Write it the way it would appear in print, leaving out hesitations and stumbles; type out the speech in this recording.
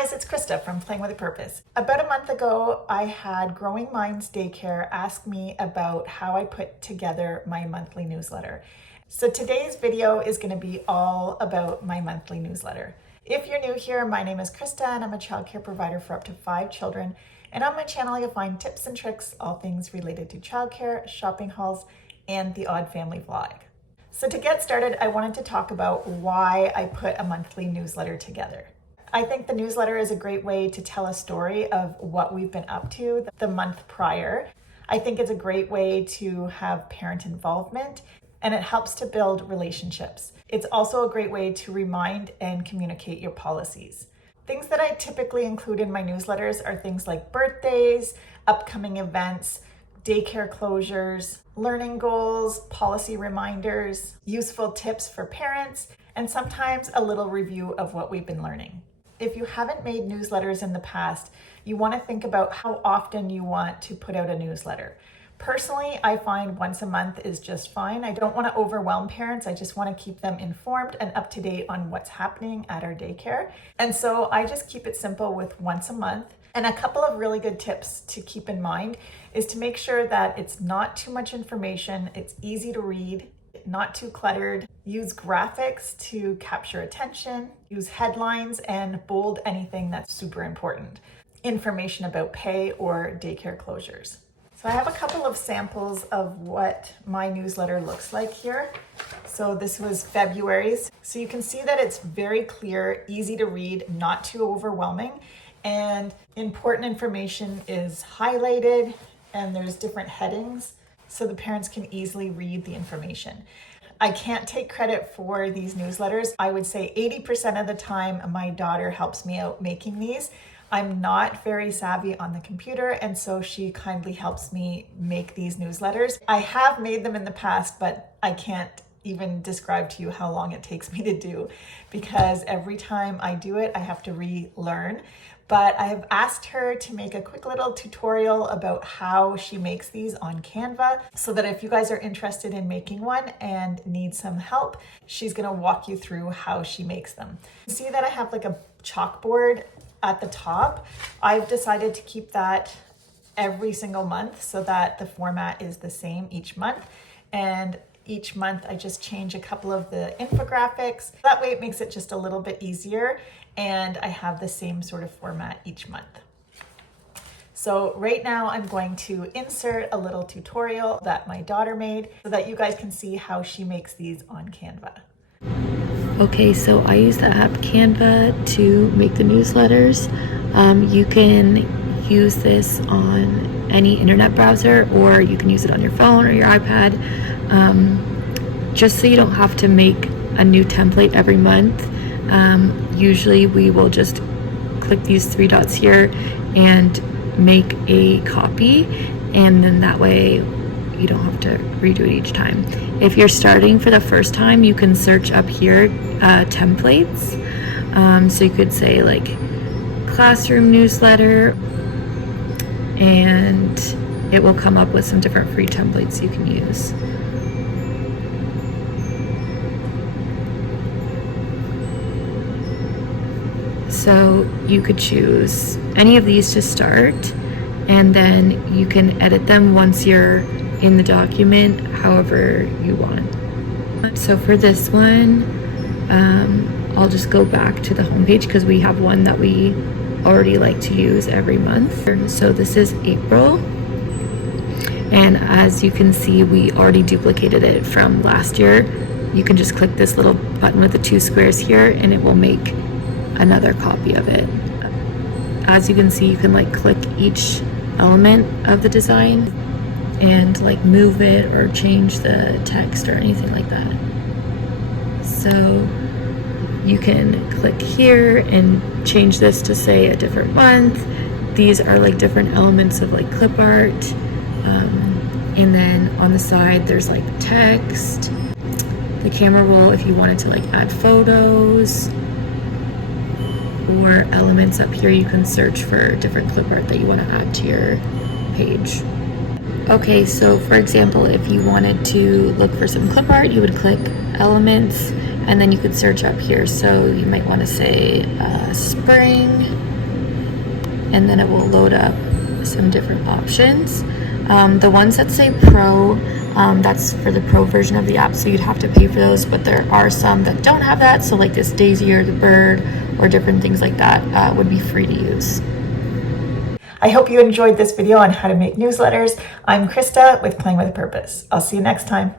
guys, it's Krista from Playing with a Purpose. About a month ago, I had Growing Minds Daycare ask me about how I put together my monthly newsletter. So today's video is going to be all about my monthly newsletter. If you're new here, my name is Krista and I'm a childcare provider for up to 5 children. And on my channel, you'll find tips and tricks, all things related to childcare, shopping hauls, and the odd family vlog. So to get started, I wanted to talk about why I put a monthly newsletter together. I think the newsletter is a great way to tell a story of what we've been up to the month prior. I think it's a great way to have parent involvement, and it helps to build relationships. It's also a great way to remind and communicate your policies. Things that I typically include in my newsletters are things like birthdays, upcoming events, daycare closures, learning goals, policy reminders, useful tips for parents, and sometimes a little review of what we've been learning. If you haven't made newsletters in the past, you want to think about how often you want to put out a newsletter. Personally, I find once a month is just fine. I don't want to overwhelm parents. I just want to keep them informed and up to date on what's happening at our daycare. And so I just keep it simple with once a month. And a couple of really good tips to keep in mind is to make sure that it's not too much information, it's easy to read, not too cluttered. Use graphics to capture attention. Use headlines and bold anything that's super important. Information about pay or daycare closures. So I have a couple of samples of what my newsletter looks like here. So this was February's. So you can see that it's very clear, easy to read, not too overwhelming, and important information is highlighted and there's different headings so the parents can easily read the information. I can't take credit for these newsletters. I would say 80% of the time my daughter helps me out making these. I'm not very savvy on the computer, and so she kindly helps me make these newsletters. I have made them in the past, but I can't even describe to you how long it takes me to do because every time I do it, I have to relearn. But I have asked her to make a quick little tutorial about how she makes these on Canva so that if you guys are interested in making one and need some help, she's gonna walk you through how she makes them. See that I have like a chalkboard at the top. I've decided to keep that every single month so that the format is the same each month. And each month I just change a couple of the infographics. That way it makes it just a little bit easier and I have the same sort of format each month. So right now I'm going to insert a little tutorial that my daughter made so that you guys can see how she makes these on Canva. Okay, so I use the app Canva to make the newsletters. You can use this on any internet browser or you can use it on your phone or your iPad. Just so you don't have to make a new template every month. Usually we will just click these 3 dots here and make a copy, and then that way you don't have to redo it each time. If you're starting for the first time, you can search up here templates. So you could say like classroom newsletter, and it will come up with some different free templates you can use. So you could choose any of these to start, and then you can edit them once you're in the document however you want. So for this one, I'll just go back to the homepage because we have one that we already like to use every month. So this is April, and as you can see, we already duplicated it from last year. You can just click this little button with the 2 squares here and it will make another copy of it. As you can see, you can like click each element of the design and like move it or change the text or anything like that. So you can click here and change this to say a different month. These are like different elements of like clip art. And then on the side, there's like text, the camera roll if you wanted to like add photos, or elements up here you can search for different clip art that you want to add to your page. Okay, so for example, if you wanted to look for some clip art, you would click elements and then you could search up here. So you might want to say spring, and then it will load up some different options. The ones that say Pro, that's for the Pro version of the app, so you'd have to pay for those, but there are some that don't have that, so like this Daisy or the bird or different things like that would be free to use. I hope you enjoyed this video on how to make newsletters. I'm Krista with Playing with a Purpose. I'll see you next time.